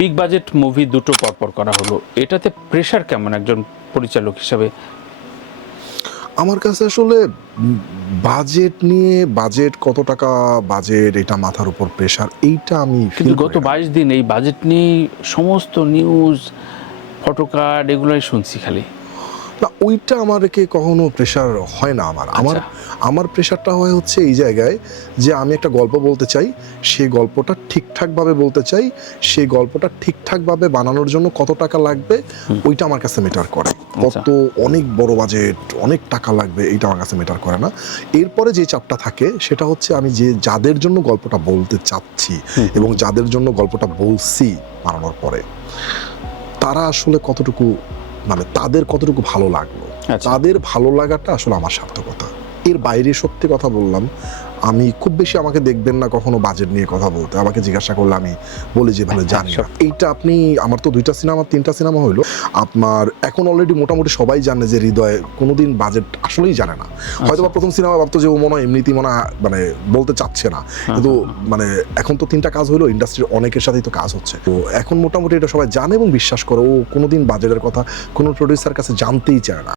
Big budget movie দুটো পরপর করা হলো, এটাতে প্রেশার কেমন একজন পরিচালক হিসাবে? আমার কাছে আসলে বাজেট নিয়ে, বাজেট কত টাকা বাজেট, এটা মাথার উপর প্রেশার, এইটা আমি কিন্তু ফিল গত 22 দিন এই বাজেট নিয়ে সমস্ত নিউজ, ফটোকার্ড এগুলোই শুনছি খালি। না, ওইটা আমাকে কখনো প্রেশার হয় না। আমার প্রেশারটা হয় হচ্ছে এই জায়গায় যে আমি একটা গল্প বলতে চাই, সেই গল্পটা ঠিকঠাকভাবে বলতে চাই, সেই গল্পটা ঠিকঠাকভাবে বানানোর জন্য কত টাকা লাগবে ওইটা আমার কাছে ম্যাটার করে। কত অনেক বড় বাজেট, অনেক টাকা লাগবে, এইটা আমার কাছে ম্যাটার করে না। এরপরে যে চাপটা থাকে সেটা হচ্ছে আমি যাদের জন্য গল্পটা বলতে চাচ্ছি এবং যাদের জন্য গল্পটা বলছি বানানোর পরে, তারা আসলে কতটুকু, মানে তাদের কতটুকু ভালো লাগলো, তাদের ভালো লাগাটা আসলে আমার সার্থকতা। এর বাইরে সত্যি কথা বললাম, আমি খুব বেশি আমাকে দেখবেন না কখনো বাজেট নিয়ে কথা বলতে। আমাকে জিজ্ঞাসা করলে আমি বলি যে ভালো জানি না। এইটা আপনি, আমার তো 2টা সিনেমা 3টা সিনেমা হইলো, আপনার এখন অলরেডি মোটামুটি সবাই জানে যে হৃদয় কোনোদিন বাজেট আসলেই জানে না। হয়তো বা প্রথম সিনেমা ভাবতো যে ও মনে হয় এমনিতেই মনে হয় মানে বলতে চাচ্ছে না, কিন্তু মানে এখন তো 3টা কাজ হইলো, ইন্ডাস্ট্রির অনেকের সাথেই তো কাজ হচ্ছে, তো এখন মোটামুটি এটা সবাই জানে এবং বিশ্বাস করে। ও কোনোদিন বাজেটের কথা কোনো প্রডিউসার কাছে জানতেই চায় না।